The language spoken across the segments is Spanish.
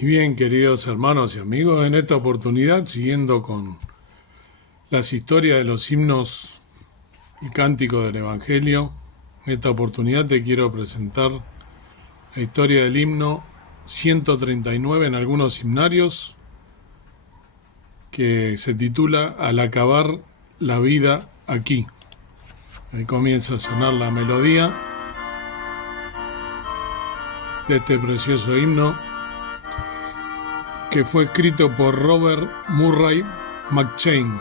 Y bien, queridos hermanos y amigos, en esta oportunidad, siguiendo con las historias de los himnos y cánticos del Evangelio, en esta oportunidad te quiero presentar la historia del himno 139 en algunos himnarios, que se titula Al acabar la vida aquí. Ahí comienza a sonar la melodía de este precioso himno, que fue escrito por Robert Murray McCheyne.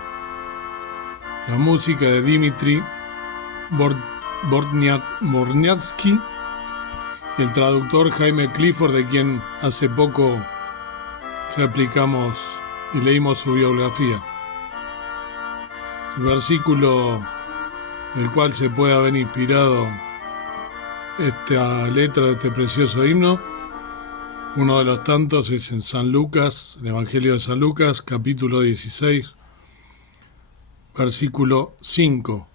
La música de Dmitri Bortniansky y el traductor Jaime Clifford, de quien hace poco se aplicamos y leímos su biografía. El versículo del cual se puede haber inspirado esta letra de este precioso himno, uno de los tantos, es en San Lucas, el Evangelio de San Lucas, capítulo 16, versículo 5.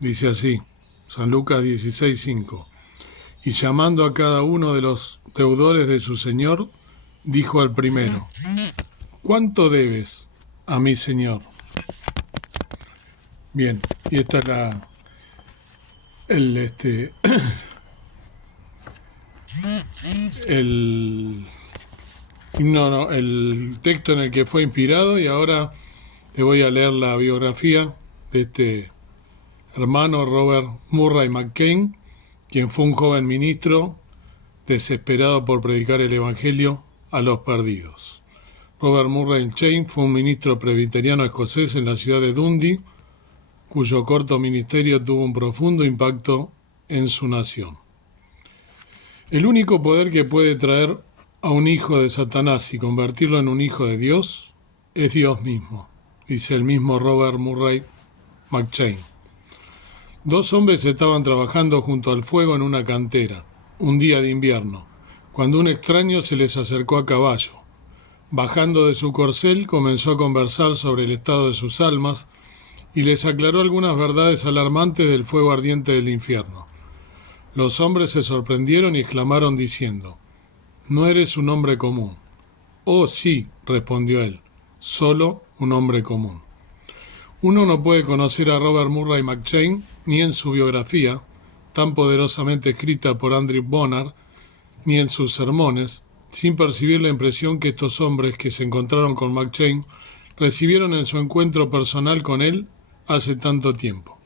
Dice así, San Lucas 16, 5. Y llamando a cada uno de los deudores de su señor, dijo al primero: ¿cuánto debes a mi señor? Bien, y esta es el texto en el que fue inspirado, y ahora te voy a leer la biografía de este hermano Robert Murray McCheyne, quien fue un joven ministro desesperado por predicar el Evangelio a los perdidos. Robert Murray McCheyne fue un ministro presbiteriano escocés en la ciudad de Dundee, cuyo corto ministerio tuvo un profundo impacto en su nación. El único poder que puede traer a un hijo de Satanás y convertirlo en un hijo de Dios es Dios mismo, dice el mismo Robert Murray McCheyne. Dos hombres estaban trabajando junto al fuego en una cantera, un día de invierno, cuando un extraño se les acercó a caballo. Bajando de su corcel, comenzó a conversar sobre el estado de sus almas y les aclaró algunas verdades alarmantes del fuego ardiente del infierno. Los hombres se sorprendieron y exclamaron diciendo: «No eres un hombre común». «Oh, sí», respondió él, «solo un hombre común». Uno no puede conocer a Robert Murray McCheyne ni en su biografía, tan poderosamente escrita por Andrew Bonar, ni en sus sermones, sin percibir la impresión que estos hombres que se encontraron con McCheyne recibieron en su encuentro personal con él hace tanto tiempo.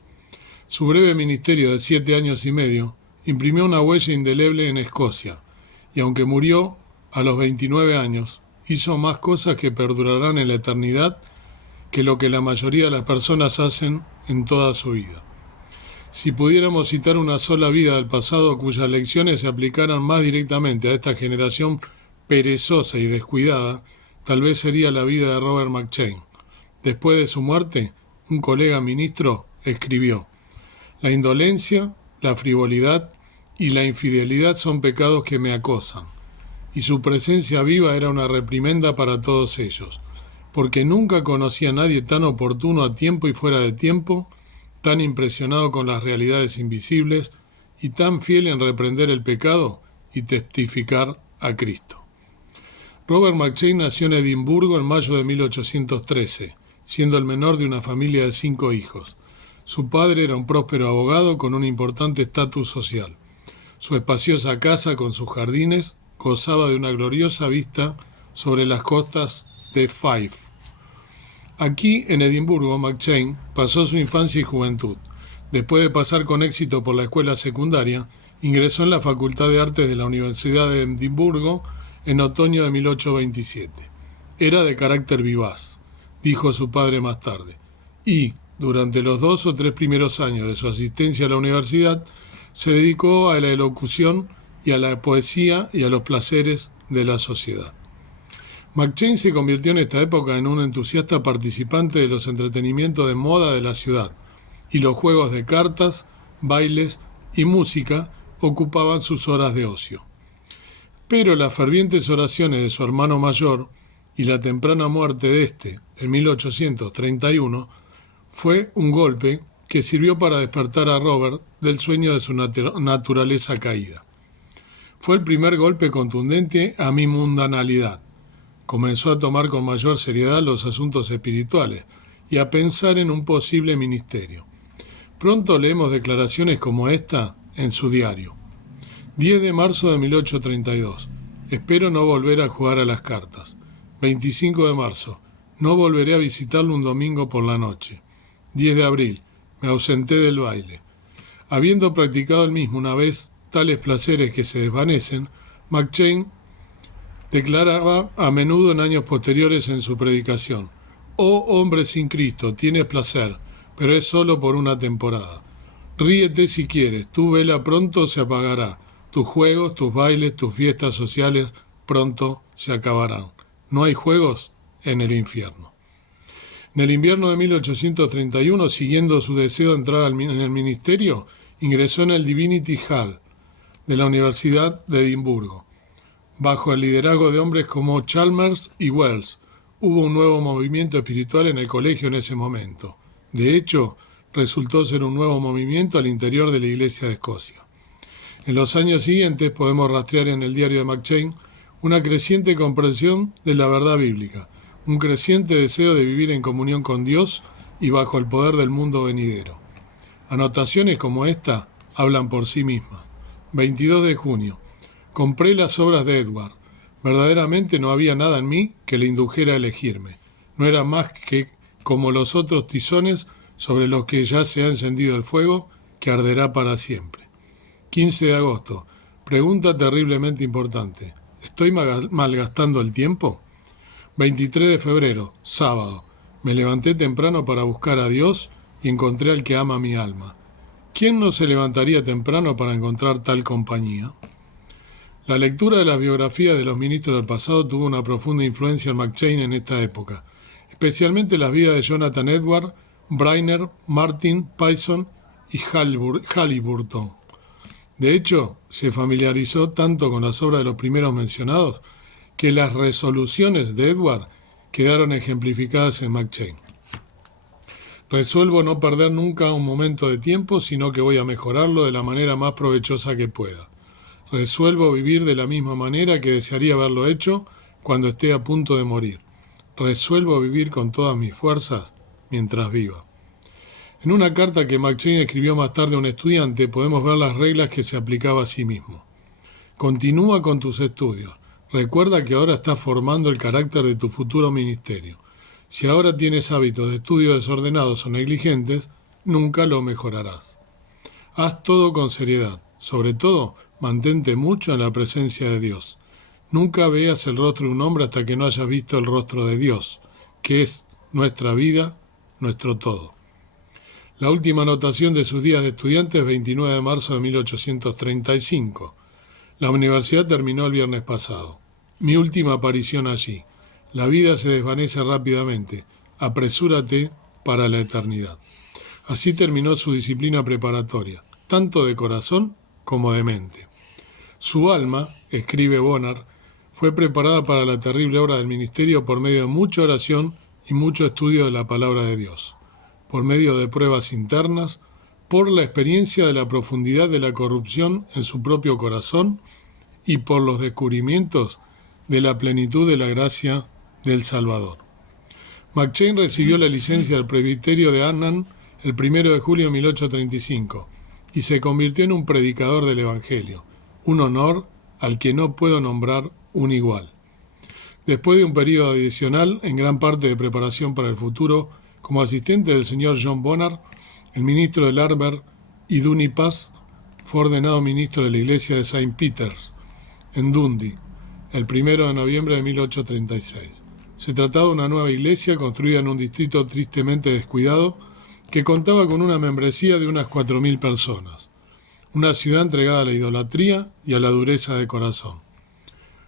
Su breve ministerio de 7 años y medio imprimió una huella indeleble en Escocia, y aunque murió a los 29 años, hizo más cosas que perdurarán en la eternidad que lo que la mayoría de las personas hacen en toda su vida. Si pudiéramos citar una sola vida del pasado cuyas lecciones se aplicaran más directamente a esta generación perezosa y descuidada, tal vez sería la vida de Robert McCheyne. Después de su muerte, un colega ministro escribió: «La indolencia, la frivolidad y la infidelidad son pecados que me acosan, y su presencia viva era una reprimenda para todos ellos, porque nunca conocí a nadie tan oportuno a tiempo y fuera de tiempo, tan impresionado con las realidades invisibles y tan fiel en reprender el pecado y testificar a Cristo». Robert McCheyne nació en Edimburgo en mayo de 1813, siendo el menor de una familia de 5 hijos. Su padre era un próspero abogado con un importante estatus social. Su espaciosa casa con sus jardines gozaba de una gloriosa vista sobre las costas de Fife. Aquí, en Edimburgo, McCheyne pasó su infancia y juventud. Después de pasar con éxito por la escuela secundaria, ingresó en la Facultad de Artes de la Universidad de Edimburgo en otoño de 1827. Era de carácter vivaz, dijo su padre más tarde, y, durante los 2 o 3 primeros años de su asistencia a la universidad, se dedicó a la elocución y a la poesía y a los placeres de la sociedad. McCheyne se convirtió en esta época en un entusiasta participante de los entretenimientos de moda de la ciudad, y los juegos de cartas, bailes y música ocupaban sus horas de ocio. Pero las fervientes oraciones de su hermano mayor y la temprana muerte de éste en 1831 fue un golpe que sirvió para despertar a Robert del sueño de su naturaleza caída. Fue el primer golpe contundente a mi mundanalidad, comenzó a tomar con mayor seriedad los asuntos espirituales y a pensar en un posible ministerio. Pronto leemos declaraciones como esta en su diario. 10 de marzo de 1832. Espero no volver a jugar a las cartas. 25 de marzo. No volveré a visitarlo un domingo por la noche. 10 de abril. Me ausenté del baile. Habiendo practicado el mismo una vez tales placeres que se desvanecen, McCheyne declaraba a menudo en años posteriores en su predicación: «Oh hombre sin Cristo, tienes placer, pero es solo por una temporada. Ríete si quieres, tu vela pronto se apagará. Tus juegos, tus bailes, tus fiestas sociales pronto se acabarán. No hay juegos en el infierno». En el invierno de 1831, siguiendo su deseo de entrar en el ministerio, ingresó en el Divinity Hall de la Universidad de Edimburgo. Bajo el liderazgo de hombres como Chalmers y Wells, hubo un nuevo movimiento espiritual en el colegio en ese momento. De hecho, resultó ser un nuevo movimiento al interior de la Iglesia de Escocia. En los años siguientes podemos rastrear en el diario de McCheyne una creciente comprensión de la verdad bíblica, un creciente deseo de vivir en comunión con Dios y bajo el poder del mundo venidero. Anotaciones como esta hablan por sí mismas. 22 de junio. Compré las obras de Edward. Verdaderamente no había nada en mí que le indujera a elegirme. No era más que como los otros tizones sobre los que ya se ha encendido el fuego, que arderá para siempre. 15 de agosto. Pregunta terriblemente importante. ¿Estoy malgastando el tiempo? 23 de febrero, sábado. Me levanté temprano para buscar a Dios y encontré al que ama mi alma. ¿Quién no se levantaría temprano para encontrar tal compañía? La lectura de las biografías de los ministros del pasado tuvo una profunda influencia en McCheyne en esta época, especialmente las vidas de Jonathan Edwards, Briner, Martin, Payson y Halliburton. De hecho, se familiarizó tanto con las obras de los primeros mencionados que las resoluciones de Edward quedaron ejemplificadas en McCheyne. Resuelvo no perder nunca un momento de tiempo, sino que voy a mejorarlo de la manera más provechosa que pueda. Resuelvo vivir de la misma manera que desearía haberlo hecho cuando esté a punto de morir. Resuelvo vivir con todas mis fuerzas mientras viva. En una carta que McCheyne escribió más tarde a un estudiante, podemos ver las reglas que se aplicaba a sí mismo. Continúa con tus estudios. Recuerda que ahora estás formando el carácter de tu futuro ministerio. Si ahora tienes hábitos de estudio desordenados o negligentes, nunca lo mejorarás. Haz todo con seriedad. Sobre todo, mantente mucho en la presencia de Dios. Nunca veas el rostro de un hombre hasta que no hayas visto el rostro de Dios, que es nuestra vida, nuestro todo. La última anotación de sus días de estudiante es 29 de marzo de 1835. La universidad terminó el viernes pasado. Mi última aparición allí. La vida se desvanece rápidamente. Apresúrate para la eternidad. Así terminó su disciplina preparatoria, tanto de corazón como de mente. Su alma, escribe Bonner, fue preparada para la terrible obra del ministerio por medio de mucha oración y mucho estudio de la palabra de Dios, por medio de pruebas internas, por la experiencia de la profundidad de la corrupción en su propio corazón y por los descubrimientos de la plenitud de la gracia del Salvador. McCheyne recibió la licencia del presbiterio de Annan el 1 de julio de 1835 y se convirtió en un predicador del Evangelio, un honor al que no puedo nombrar un igual. Después de un periodo adicional, en gran parte de preparación para el futuro, como asistente del señor John Bonner, el ministro del Arber y Dunipace, fue ordenado ministro de la iglesia de St. Peter's, en Dundee, el 1 de noviembre de 1836. Se trataba de una nueva iglesia construida en un distrito tristemente descuidado que contaba con una membresía de unas 4.000 personas. Una ciudad entregada a la idolatría y a la dureza de corazón.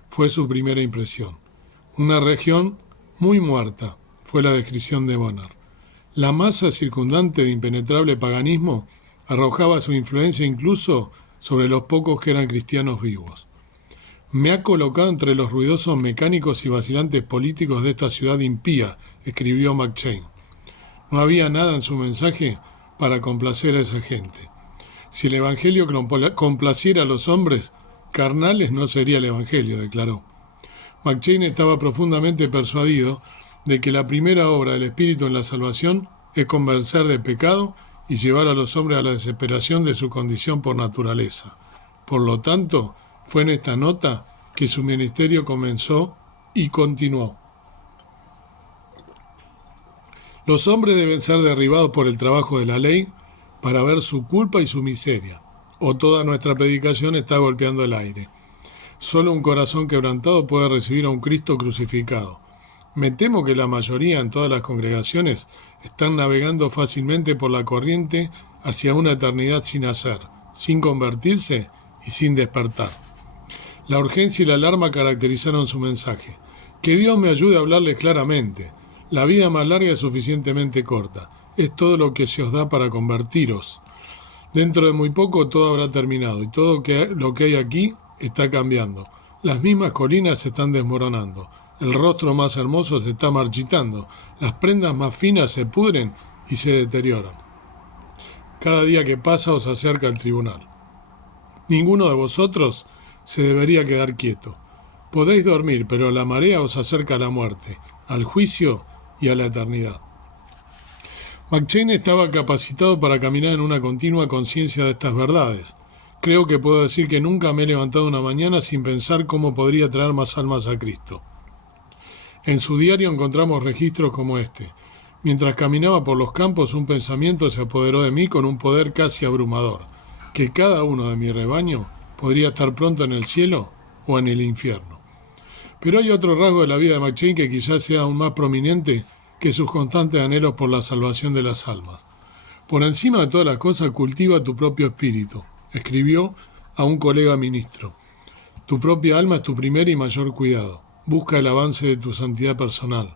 Fue su primera impresión. Una región muy muerta, fue la descripción de Bonner. La masa circundante de impenetrable paganismo arrojaba su influencia incluso sobre los pocos que eran cristianos vivos. Me ha colocado entre los ruidosos mecánicos y vacilantes políticos de esta ciudad impía, escribió McCheyne. No había nada en su mensaje para complacer a esa gente. Si el Evangelio complaciera a los hombres carnales, no sería el Evangelio, declaró. McChain estaba profundamente persuadido de que la primera obra del Espíritu en la salvación es convencer del pecado y llevar a los hombres a la desesperación de su condición por naturaleza. Por lo tanto, fue en esta nota que su ministerio comenzó y continuó. Los hombres deben ser derribados por el trabajo de la ley para ver su culpa y su miseria, o toda nuestra predicación está golpeando el aire. Solo un corazón quebrantado puede recibir a un Cristo crucificado. Me temo que la mayoría en todas las congregaciones están navegando fácilmente por la corriente hacia una eternidad sin hacer, sin convertirse y sin despertar. La urgencia y la alarma caracterizaron su mensaje. Que Dios me ayude a hablarles claramente. La vida más larga es suficientemente corta. Es todo lo que se os da para convertiros. Dentro de muy poco todo habrá terminado y todo lo que hay aquí está cambiando. Las mismas colinas se están desmoronando. El rostro más hermoso se está marchitando. Las prendas más finas se pudren y se deterioran. Cada día que pasa os acerca el tribunal. Ninguno de vosotros se debería quedar quieto. Podéis dormir, pero la marea os acerca a la muerte, al juicio y a la eternidad. McChain estaba capacitado para caminar en una continua conciencia de estas verdades. Creo que puedo decir que nunca me he levantado una mañana sin pensar cómo podría traer más almas a Cristo. En su diario encontramos registros como este. Mientras caminaba por los campos, un pensamiento se apoderó de mí con un poder casi abrumador, que cada uno de mi rebaño podría estar pronto en el cielo o en el infierno. Pero hay otro rasgo de la vida de McChain que quizás sea aún más prominente que sus constantes anhelos por la salvación de las almas. Por encima de todas las cosas, cultiva tu propio espíritu, escribió a un colega ministro. Tu propia alma es tu primer y mayor cuidado. Busca el avance de tu santidad personal.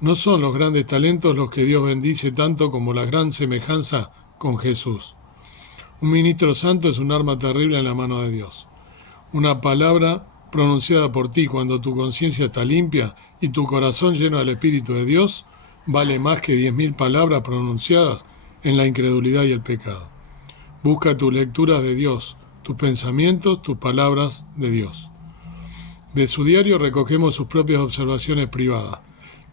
No son los grandes talentos los que Dios bendice tanto como la gran semejanza con Jesús. Un ministro santo es un arma terrible en la mano de Dios. Una palabra pronunciada por ti cuando tu conciencia está limpia y tu corazón lleno del Espíritu de Dios vale más que 10.000 palabras pronunciadas en la incredulidad y el pecado. Busca tus lecturas de Dios, tus pensamientos, tus palabras de Dios. De su diario recogemos sus propias observaciones privadas.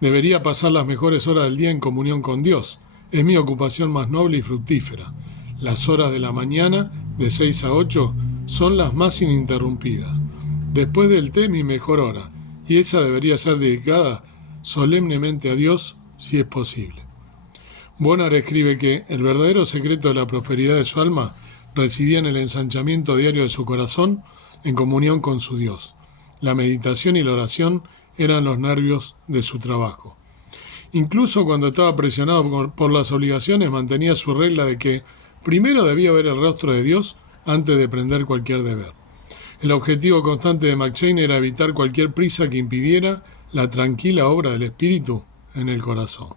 Debería pasar las mejores horas del día en comunión con Dios. Es mi ocupación más noble y fructífera. Las horas de la mañana, de 6 a 8, son las más ininterrumpidas. Después del té, mi mejor hora, y esa debería ser dedicada solemnemente a Dios, si es posible. Bonner escribe que el verdadero secreto de la prosperidad de su alma residía en el ensanchamiento diario de su corazón en comunión con su Dios. La meditación y la oración eran los nervios de su trabajo. Incluso cuando estaba presionado por las obligaciones, mantenía su regla de que primero debía ver el rostro de Dios antes de emprender cualquier deber. El objetivo constante de McChain era evitar cualquier prisa que impidiera la tranquila obra del Espíritu en el corazón.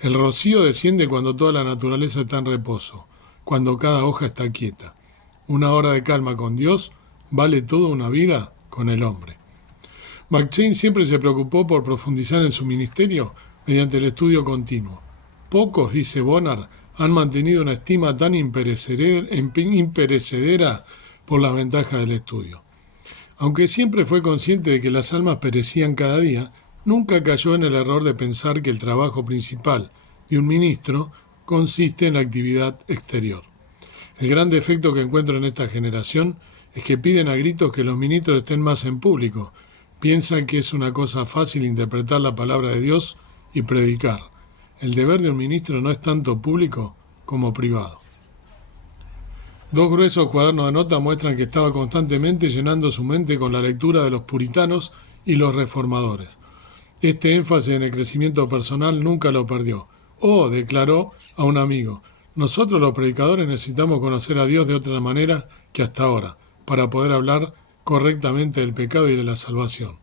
El rocío desciende cuando toda la naturaleza está en reposo, cuando cada hoja está quieta. Una hora de calma con Dios vale toda una vida con el hombre. McChain siempre se preocupó por profundizar en su ministerio mediante el estudio continuo. Pocos, dice Bonner, han mantenido una estima tan imperecedera por las ventajas del estudio. Aunque siempre fue consciente de que las almas perecían cada día, nunca cayó en el error de pensar que el trabajo principal de un ministro consiste en la actividad exterior. El gran defecto que encuentro en esta generación es que piden a gritos que los ministros estén más en público. Piensan que es una cosa fácil interpretar la palabra de Dios y predicar. El deber de un ministro no es tanto público como privado. 2 gruesos cuadernos de nota muestran que estaba constantemente llenando su mente con la lectura de los puritanos y los reformadores. Este énfasis en el crecimiento personal nunca lo perdió. Declaró a un amigo, nosotros los predicadores necesitamos conocer a Dios de otra manera que hasta ahora, para poder hablar correctamente del pecado y de la salvación.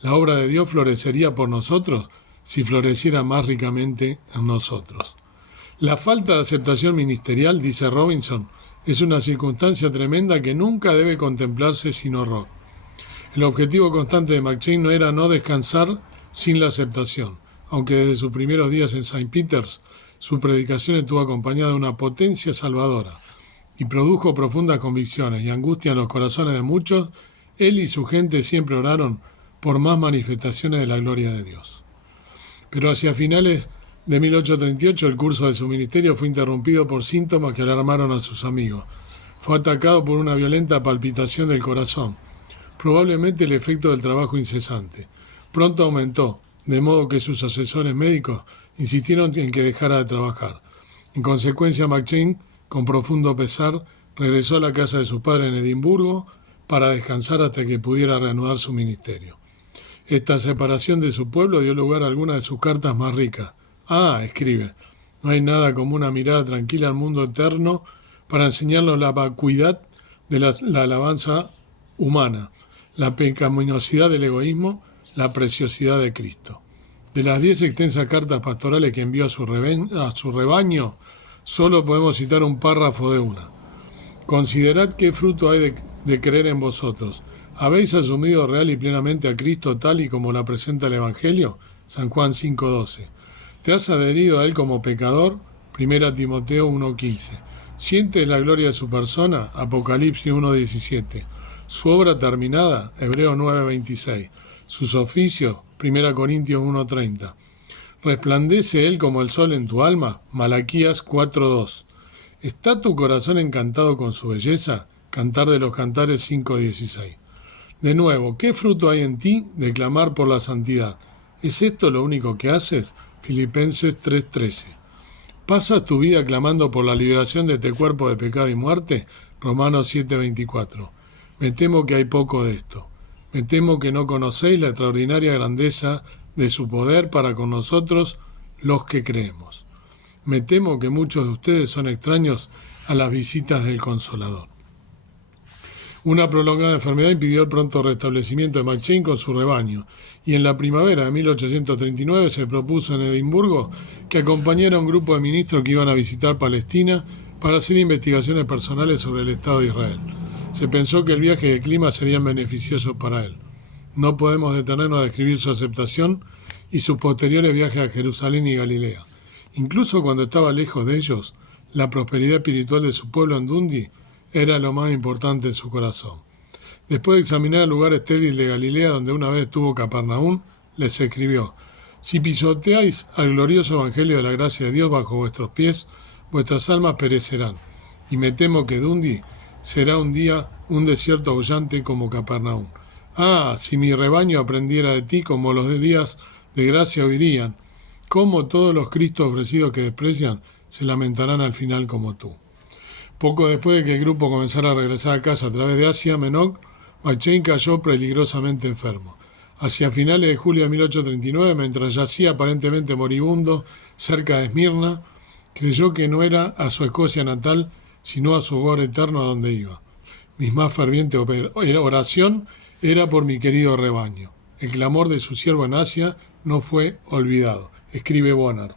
La obra de Dios florecería por nosotros si floreciera más ricamente en nosotros. La falta de aceptación ministerial, dice Robinson, es una circunstancia tremenda que nunca debe contemplarse sin horror. El objetivo constante de McChain no era no descansar sin la aceptación, aunque desde sus primeros días en St. Peter's su predicación estuvo acompañada de una potencia salvadora y produjo profundas convicciones y angustia en los corazones de muchos. Él y su gente siempre oraron por más manifestaciones de la gloria de Dios. Pero hacia finales de 1838 el curso de su ministerio fue interrumpido por síntomas que alarmaron a sus amigos. Fue atacado por una violenta palpitación del corazón, probablemente el efecto del trabajo incesante. Pronto aumentó, de modo que sus asesores médicos insistieron en que dejara de trabajar. En consecuencia, McChain, con profundo pesar, regresó a la casa de su padre en Edimburgo para descansar hasta que pudiera reanudar su ministerio. Esta separación de su pueblo dio lugar a algunas de sus cartas más ricas. Escribe, no hay nada como una mirada tranquila al mundo eterno para enseñarnos la vacuidad de la alabanza humana, la pecaminosidad del egoísmo, la preciosidad de Cristo. De las 10 extensas cartas pastorales que envió a su rebaño, solo podemos citar un párrafo de una. Considerad qué fruto hay de creer en vosotros. ¿Habéis asumido real y plenamente a Cristo tal y como la presenta el Evangelio? San Juan 5:12. ¿Te has adherido a Él como pecador? 1 Timoteo 1:15. ¿Sientes la gloria de su persona? Apocalipsis 1:17. Su obra terminada, Hebreos 9:26. Sus oficios, 1 Corintios 1:30. ¿Resplandece Él como el sol en tu alma? Malaquías 4:2. ¿Está tu corazón encantado con su belleza? Cantar de los Cantares 5:16. De nuevo, ¿qué fruto hay en ti de clamar por la santidad? ¿Es esto lo único que haces? Filipenses 3:13. ¿Pasas tu vida clamando por la liberación de este cuerpo de pecado y muerte? Romanos 7:24. Me temo que hay poco de esto. Me temo que no conocéis la extraordinaria grandeza de su poder para con nosotros los que creemos. Me temo que muchos de ustedes son extraños a las visitas del Consolador. Una prolongada enfermedad impidió el pronto restablecimiento de McChain con su rebaño, y en la primavera de 1839 se propuso en Edimburgo que acompañara a un grupo de ministros que iban a visitar Palestina para hacer investigaciones personales sobre el Estado de Israel. Se pensó que el viaje y el clima serían beneficiosos para él. No podemos detenernos a describir su aceptación y sus posteriores viajes a Jerusalén y Galilea. Incluso cuando estaba lejos de ellos, la prosperidad espiritual de su pueblo en Dundee era lo más importante en su corazón. Después de examinar el lugar estéril de Galilea donde una vez estuvo Capernaum, les escribió: si pisoteáis al glorioso evangelio de la gracia de Dios bajo vuestros pies, vuestras almas perecerán, y me temo que Dundee será un día un desierto aullante como Capernaum. Si mi rebaño aprendiera de ti como los días de gracia oirían, cómo todos los Cristos ofrecidos que desprecian se lamentarán al final como tú. Poco después de que el grupo comenzara a regresar a casa a través de Asia Menor, McChain cayó peligrosamente enfermo. Hacia finales de julio de 1839, mientras yacía aparentemente moribundo cerca de Esmirna, creyó que no era a su Escocia natal, sino a su hogar eterno a donde iba. Mi más ferviente oración era por mi querido rebaño. El clamor de su siervo en Asia no fue olvidado, escribe Bonner.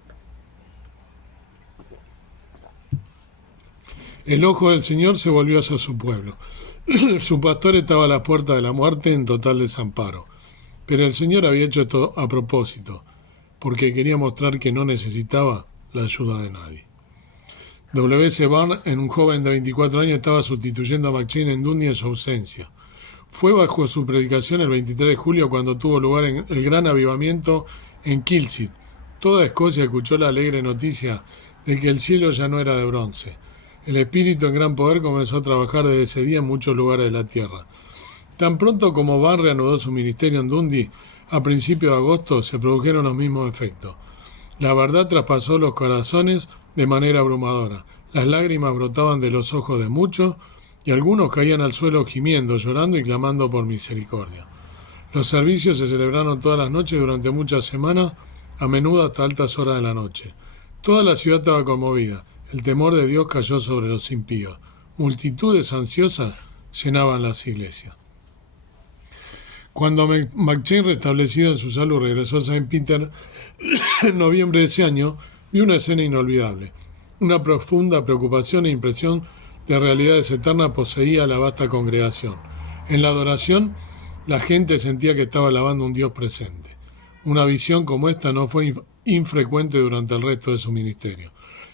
El ojo del Señor se volvió hacia su pueblo. Su pastor estaba a la puerta de la muerte en total desamparo. Pero el Señor había hecho esto a propósito, porque quería mostrar que no necesitaba la ayuda de nadie. W.C. Barnes, en un joven de 24 años, estaba sustituyendo a McChain en Dundee en su ausencia. Fue bajo su predicación el 23 de julio cuando tuvo lugar el gran avivamiento en Kilsyth. Toda Escocia escuchó la alegre noticia de que el cielo ya no era de bronce. El Espíritu en gran poder comenzó a trabajar desde ese día en muchos lugares de la tierra. Tan pronto como Barnes reanudó su ministerio en Dundee, a principios de agosto se produjeron los mismos efectos. La verdad traspasó los corazones de manera abrumadora. Las lágrimas brotaban de los ojos de muchos y algunos caían al suelo gimiendo, llorando y clamando por misericordia. Los servicios se celebraron todas las noches durante muchas semanas, a menudo hasta altas horas de la noche. Toda la ciudad estaba conmovida. El temor de Dios cayó sobre los impíos. Multitudes ansiosas llenaban las iglesias. Cuando McChain, restablecido en su salud, regresó a St. Peter en noviembre de ese año, vio una escena inolvidable. Una profunda preocupación e impresión de realidades eternas poseía a la vasta congregación. En la adoración, la gente sentía que estaba alabando a un Dios presente. Una visión como esta no fue infrecuente durante el resto de su ministerio.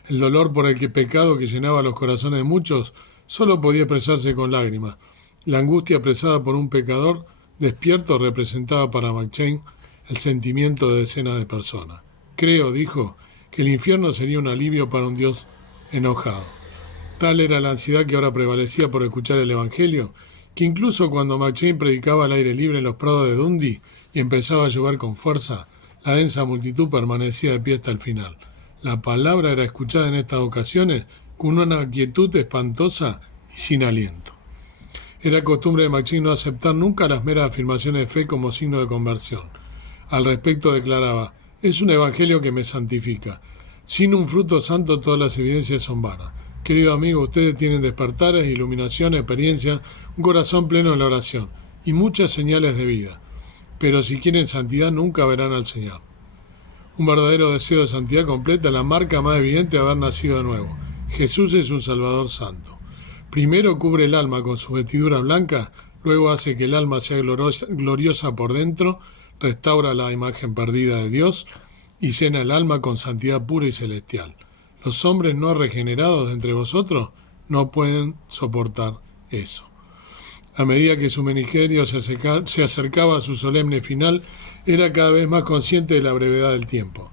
El dolor por el pecado que llenaba los corazones de muchos solo podía expresarse con lágrimas. La angustia expresada por un pecador Despierto representaba para McChain el sentimiento de decenas de personas. Creo, dijo, que el infierno sería un alivio para un Dios enojado. Tal era la ansiedad que ahora prevalecía por escuchar el Evangelio, que incluso cuando McChain predicaba al aire libre en los prados de Dundee y empezaba a llover con fuerza, la densa multitud permanecía de pie hasta el final. La palabra era escuchada en estas ocasiones con una quietud espantosa y sin aliento. Era costumbre de McChain no aceptar nunca las meras afirmaciones de fe como signo de conversión. Al respecto declaraba: es un evangelio que me santifica. Sin un fruto santo todas las evidencias son vanas. Querido amigo, ustedes tienen despertares, iluminación, experiencia, un corazón pleno en la oración y muchas señales de vida. Pero si quieren santidad nunca verán al Señor. Un verdadero deseo de santidad completa la marca más evidente de haber nacido de nuevo. Jesús es un Salvador santo. Primero cubre el alma con su vestidura blanca, luego hace que el alma sea gloriosa por dentro, restaura la imagen perdida de Dios y llena el alma con santidad pura y celestial. Los hombres no regenerados entre vosotros no pueden soportar eso. A medida que su ministerio se acercaba a su solemne final, era cada vez más consciente de la brevedad del tiempo.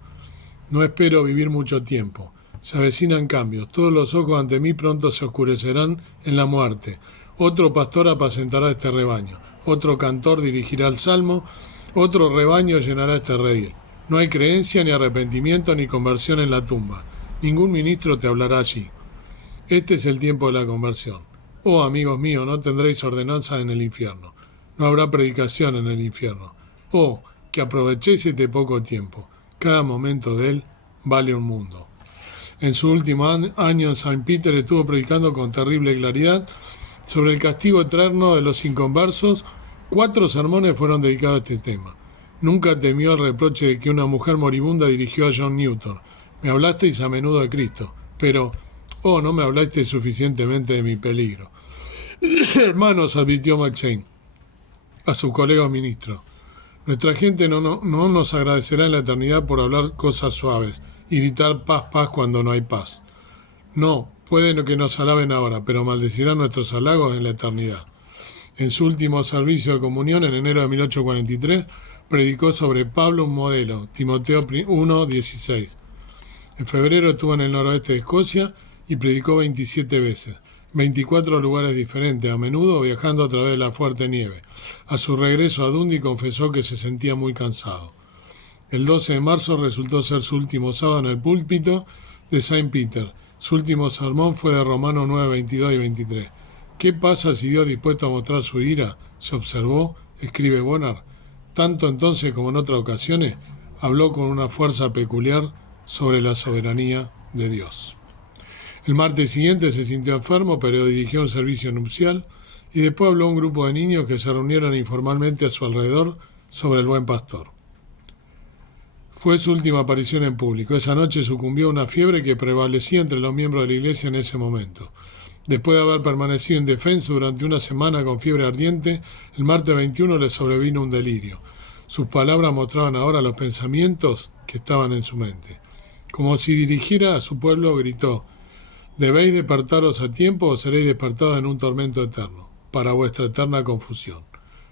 No espero vivir mucho tiempo. Se avecinan cambios. Todos los ojos ante mí pronto se oscurecerán en la muerte. Otro pastor apacentará este rebaño. Otro cantor dirigirá el salmo. Otro rebaño llenará este redil. No hay creencia, ni arrepentimiento, ni conversión en la tumba. Ningún ministro te hablará allí. Este es el tiempo de la conversión. Oh, amigos míos, no tendréis ordenanza en el infierno. No habrá predicación en el infierno. Oh, que aprovechéis este poco tiempo. Cada momento de él vale un mundo. En su último año en Saint Peter estuvo predicando con terrible claridad sobre el castigo eterno de los inconversos. 4 sermones fueron dedicados a este tema. Nunca temió el reproche de que una mujer moribunda dirigió a John Newton: me hablasteis a menudo de Cristo, pero, no me hablasteis suficientemente de mi peligro. Hermanos, advirtió McChain a sus colegas ministros, nuestra gente no nos agradecerá en la eternidad por hablar cosas suaves y gritar paz, paz cuando no hay paz. No, pueden que nos alaben ahora, pero maldecirán nuestros halagos en la eternidad. En su último servicio de comunión, en enero de 1843, predicó sobre Pablo un modelo, Timoteo 1:16. En febrero estuvo en el noroeste de Escocia y predicó 27 veces, 24 lugares diferentes, a menudo viajando a través de la fuerte nieve. A su regreso a Dundee confesó que se sentía muy cansado. El 12 de marzo resultó ser su último sábado en el púlpito de Saint Peter. Su último sermón fue de Romanos 9, 22 y 23. ¿Qué pasa si Dios, dispuesto a mostrar su ira, se observó? Escribe Bonner. Tanto entonces como en otras ocasiones, habló con una fuerza peculiar sobre la soberanía de Dios. El martes siguiente se sintió enfermo, pero dirigió un servicio nupcial y después habló a un grupo de niños que se reunieron informalmente a su alrededor sobre el buen pastor. Fue su última aparición en público. Esa noche sucumbió a una fiebre que prevalecía entre los miembros de la iglesia en ese momento. Después de haber permanecido indefenso durante una semana con fiebre ardiente, el martes 21 le sobrevino un delirio. Sus palabras mostraban ahora los pensamientos que estaban en su mente. Como si dirigiera a su pueblo, gritó: debéis despertaros a tiempo o seréis despertados en un tormento eterno, para vuestra eterna confusión.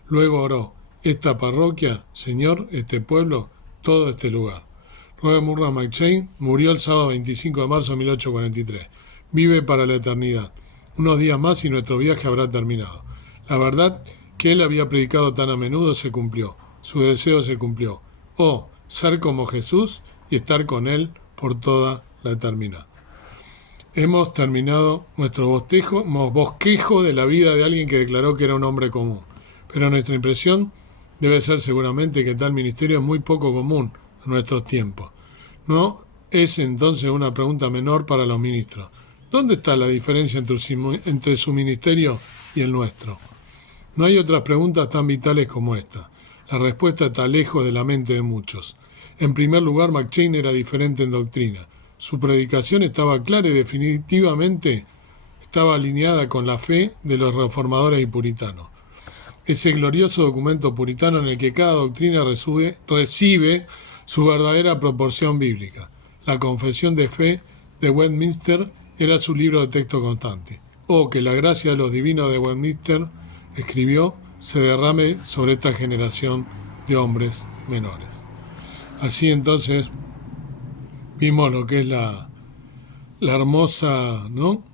Luego oró: esta parroquia, Señor, este pueblo, todo este lugar. Robert Murray McChain murió el sábado 25 de marzo de 1843. Vive para la eternidad. Unos días más y nuestro viaje habrá terminado. La verdad que él había predicado tan a menudo se cumplió. Su deseo se cumplió. Ser como Jesús y estar con él por toda la eternidad. Hemos terminado nuestro bosquejo de la vida de alguien que declaró que era un hombre común. Pero nuestra impresión debe ser seguramente que tal ministerio es muy poco común en nuestros tiempos. ¿No es entonces una pregunta menor para los ministros? ¿Dónde está la diferencia entre su ministerio y el nuestro? No hay otras preguntas tan vitales como esta. La respuesta está lejos de la mente de muchos. En primer lugar, McChain era diferente en doctrina. Su predicación estaba clara y definitivamente estaba alineada con la fe de los reformadores y puritanos. Ese glorioso documento puritano en el que cada doctrina recibe su verdadera proporción bíblica. La Confesión de Fe de Westminster era su libro de texto constante. Que la gracia de los divinos de Westminster escribió se derrame sobre esta generación de hombres menores. Así entonces vimos lo que es la hermosa, ¿no?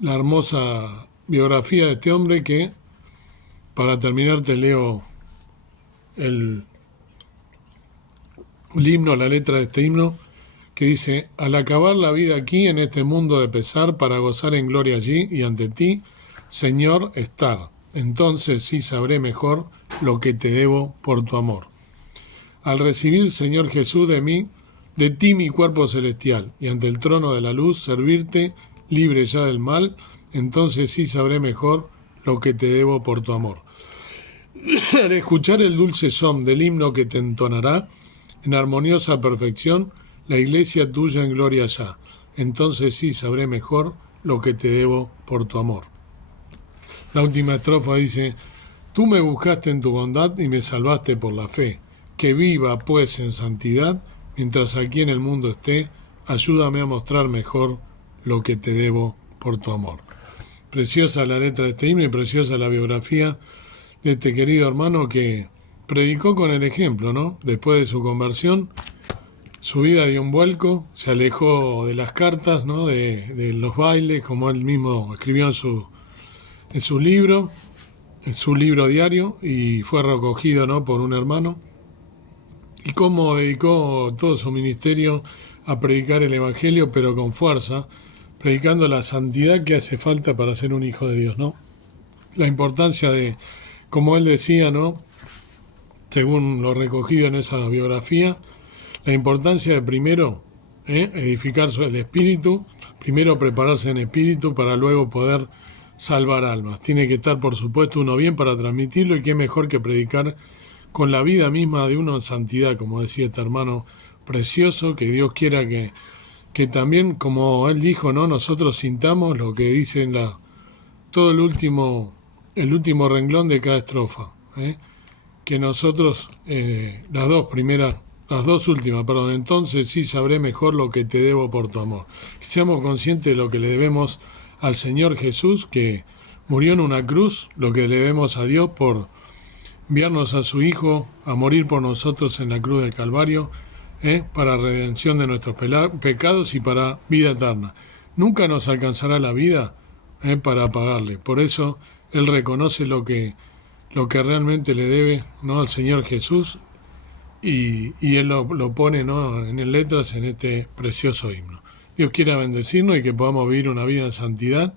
La hermosa biografía de este hombre que, para terminar, te leo el himno, la letra de este himno, que dice: al acabar la vida aquí, en este mundo de pesar, para gozar en gloria allí y ante ti, Señor, estar. Entonces sí sabré mejor lo que te debo por tu amor. Al recibir, Señor Jesús, de ti mi cuerpo celestial, y ante el trono de la luz servirte, libre ya del mal, entonces sí sabré mejor lo que te debo por tu amor. Al escuchar el dulce son del himno que te entonará, en armoniosa perfección, la iglesia tuya en gloria ya, entonces sí sabré mejor lo que te debo por tu amor. La última estrofa dice: tú me buscaste en tu bondad y me salvaste por la fe. Que viva, pues, en santidad, mientras aquí en el mundo esté, ayúdame a mostrar mejor lo que te debo por tu amor. Preciosa la letra de este himno y preciosa la biografía de este querido hermano que predicó con el ejemplo, ¿no? Después de su conversión, su vida dio un vuelco, se alejó de las cartas, ¿no? De los bailes, como él mismo escribió en su libro diario, y fue recogido, ¿no? por un hermano, y cómo dedicó todo su ministerio a predicar el Evangelio, pero con fuerza, predicando la santidad que hace falta para ser un hijo de Dios, ¿no? La importancia de, como él decía, ¿no? Según lo recogido en esa biografía, la importancia de primero edificar el espíritu, primero prepararse en espíritu para luego poder salvar almas. Tiene que estar, por supuesto, uno bien para transmitirlo, y qué mejor que predicar con la vida misma de uno en santidad, como decía este hermano precioso, que Dios quiera que también, como él dijo, ¿no? nosotros sintamos lo que dice en todo el último renglón de cada estrofa, que nosotros, las dos últimas, entonces sí sabré mejor lo que te debo por tu amor. Que seamos conscientes de lo que le debemos al Señor Jesús, que murió en una cruz, lo que le debemos a Dios por enviarnos a su Hijo a morir por nosotros en la cruz del Calvario, para redención de nuestros pecados y para vida eterna. Nunca nos alcanzará la vida para pagarle. Por eso Él reconoce lo que realmente le debe, ¿no? al Señor Jesús, y Él lo pone, ¿no? en letras en este precioso himno. Dios quiera bendecirnos y que podamos vivir una vida en santidad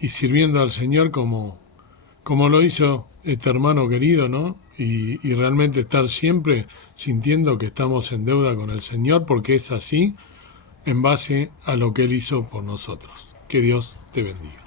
y sirviendo al Señor como lo hizo este hermano querido, ¿no? Y realmente estar siempre sintiendo que estamos en deuda con el Señor, porque es así en base a lo que Él hizo por nosotros. Que Dios te bendiga.